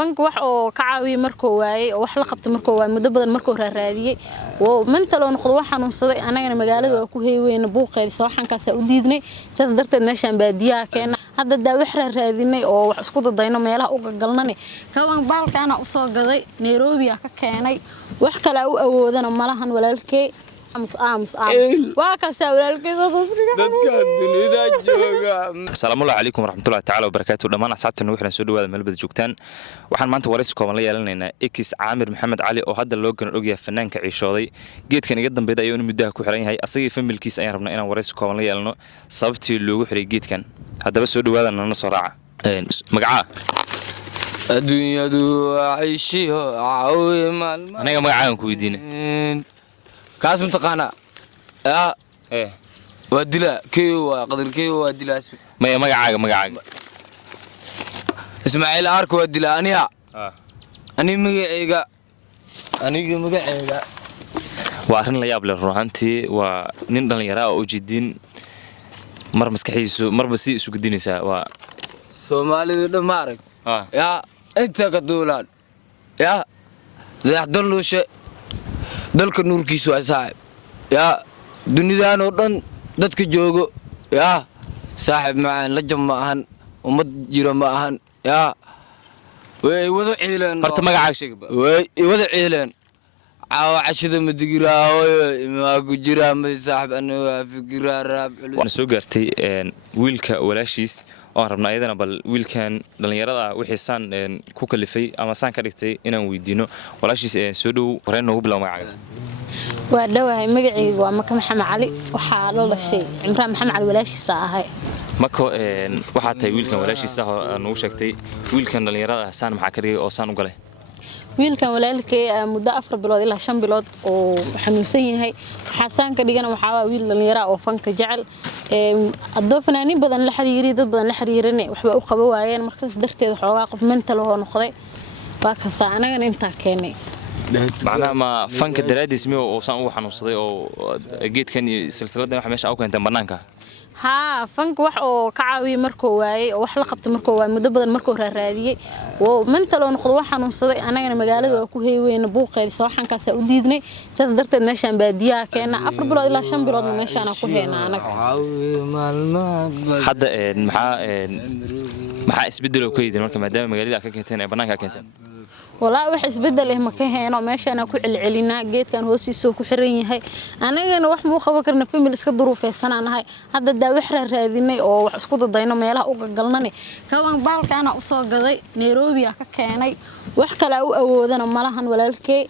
fank wax oo ka caawiye markoo waayay oo wax la qabtay markoo waay muddo badan markoo raadiyay oo mental oo noqdo waxaan xanuunsaday anagana magaalada waa ku heeyweyn buuqeeysa waxaan kaas u diidnay saas darteed meeshan baadiyaa keena hadda wax raadinay oo wax isku dadayno meelaha uga galnani kawan baalkaana u soo gaday Nairobi ka keenay wax kale u awoodana malahan walaalkay السلام عليكم ورحمة الله تعالى وبركاته دمان أصحابتنا وحنا سودوا هذا ملبد جوكتان وحن ما أنت ورث كمان لي لنا إكس عامر محمد علي وهذا اللوجن الأوجي فنان كعيشاضي جيت كان جدا بدأ يوم مدة كحرين هاي أصير فيلم الكيس أيام ربنا أنا ورث كمان لي لنا صبتي اللوجو حري جيت كان هذا بس سودوا هذا أنا صراعة مقعة الدنيا دو عيشها عوي مال أنا مقعة كويدين كاس متقانا ايه ودلا كيو قدر كيو ودلا ما مقعة اسماعيل ارك ودلا انيا اني مقعيغا انيغا مقعيغا وارن لا ياب لروحانتي ونين دلنيرا oo jidin mar maskaxiisu marba si isu gudinaysa waa Soomaalidu dhamaarag ya inta ka duulaan ya zaxdan luushe dalka nuurkiisu ay saaxib ya dunidaan oo dhan dadka joogo ya saaxib macaan la jam ma ahan umad jiro ma ahan ya way wada ciileen horta magacaaga sheeg way wada ciileen caawa cashada madigiraayo ma ku jira ma saaxib aniga fikiraa raab waan soo gaartay wiilka walaashiis oo rabna ayadana bal wiilkan dhalinyarada wixii san ku kalifay ama san ka dhigtay inaan weydiino walaashiis soo dhow qoreen ugu bilow magacaaga waa dhawahay magacaygu waa Maka Maxamed Cali waxa la dhashay Imraan Maxamed Cali walaashiis ahay Maka waxa tahay wiilkan walaashiis aan u sheegtay wiilkan dhalinyarada san maxaa ka dhigay oo san u galay wiilkan walaalkay muddo 4 bilood ilaa 5 bilood oo xanuunsan yahay xasaan ka dhigana waxa wiil dhalinyaro oo fanka jecel adoo fanaaniin badan la xiriiray dad badan la xiriirinay waxba u qabo waayeen markaas darteed xoogaa qof mental oo noqday waa ka saanagana inta keenay macnaha ma fanka daraadiis miyo oo san u xanuunsaday oo geedkan silsiladda wax meesha u keentay banaanka ها فنك wax oo ka caawiye markoo waayay oo wax la qabtay markoo waay muddo badan markoo raadiyay oo mental oo noqdo waxaan xanuunsaday anagana magaalada waa ku heeyweyn buuqeeysa waxaan kaas u diidnay saas darteed meeshan baadiyaa keena 4 bilood ilaa 5 bilood meeshan ku heena anaga hadda maxaa isbedel oo ka yidin marka maadaama magaalada ka keenteen ee banaanka keenteen والله wax isbedel ma ka heeno meeshana ku celcelina geedkan hoostiisa ku xiran yahay anagana wax muu qabo karna family iska duruufeysanaanahay hadda wax raadinay oo wax isku dadayno meelaha uga galnani kawan baalkaana u soo gaday Nairobi ka keenay wax kale u awoodana malahan walaalkay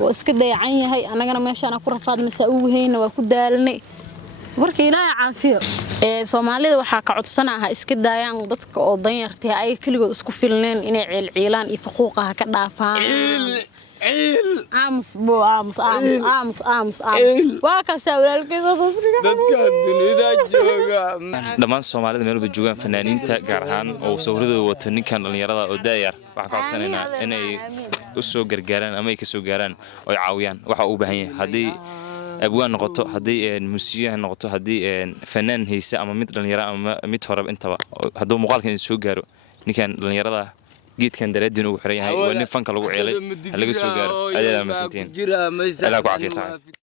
oo iska dayacan yahay anagana meeshana ku rafaadnaysa ugu heeyna waa ku daalanay markii ilaahay caafiyo Soomaalida waxa ka codsanaha iska daayaan dadka oo danyartay ay kaligood isku filneen inay ciilaan iyo faquuqaha ka dhaafaan ams waa ka sawiralkiisa dadka dunida jooga dhamaan Soomaalida meel wada joogan fanaaniinta gaar ahaan oo sawirradooda wato ninkan dhalinyarada oo daayar waxa ka codsanaynaa inay u soo gargaaraan ama ay ka soo gaaraan oo caawiyaan waxa uu baahan yahay hadii abwaan noqoto hadii muusiyahan noqoto hadii fanaan haysa ama mid dhalinyaro ama mid horab intaba haduu muuqaalkan soo gaaro ninkan dhalinyarada geedkan daraadin ugu xiran yahay waa nin fanka lagu ceelay laga soo gaaro ayaa ma santiin ilaa ku caafiyo